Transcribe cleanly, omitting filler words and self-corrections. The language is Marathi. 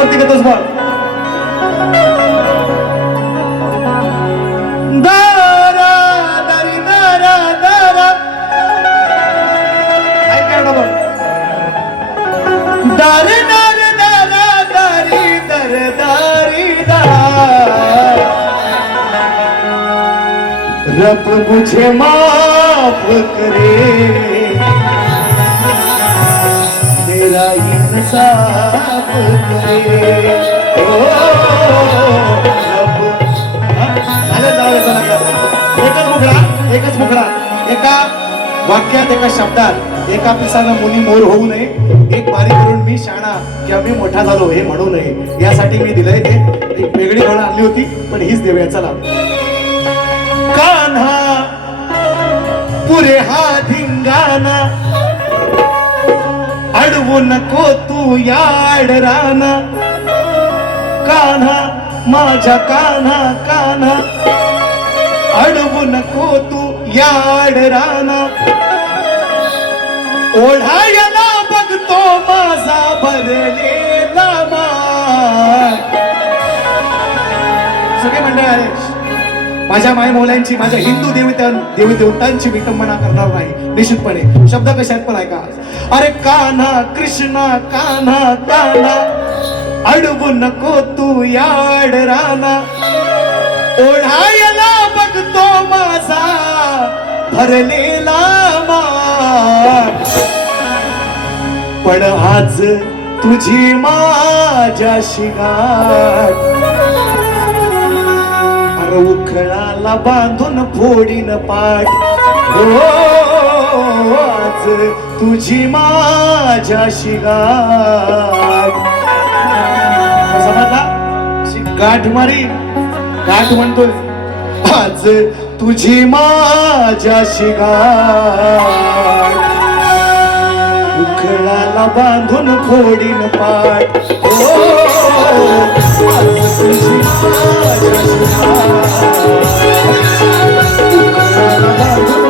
हातावरती घेतोस बघ. दारा दारी दारा दारा ऐका बघ. दारे दारे दारा दारी दर दारी दार. रब मुझे माफ करे मेरा इंसाफ करे. ओ रब. एकच मुखडा एका वाक्यात एका शब्दात एका पिसानं मुनी मोर होऊ नये. एक बारी करून मी शाणा किंवा मी मोठा झालो हे म्हणू नये यासाठी मी दिलंय ते. एक वेगळी म्हणून आणली होती पण हीच देऊया. चला. कान्हा पुरे हा धिंगाणा अडवू नको तू याड राना. कान्हा माझ्या कान्हा कान्हा अडवू नको तू याड राना. ओढायला बघतो माझा भरलेला मान. सगळे मंडळ आले. माझ्या मायमौल्यांची माझ्या हिंदू देवी देवतांची विटंबना करणार नाही निश्चितपणे. शब्द कशात पण ऐका. अरे कान्हा कृष्णा कान्हा कान्हा अडवू नको तू याड राना. ओढायला बघतो माझा भरलेला मान. पण आज तुझी माझ्याशी गाठ उखळाला बांधून फोडीन पाठ. हो आज तुझी माझ्याशी गाठ. समजला. गाठ मारी गाठ म्हणतोय. आज तुझी माझ्याशी गाठ उखळाला बांधून फोडीन पाठ. हो आज तुझी माझ्याशी गाठ उखळाला बांधून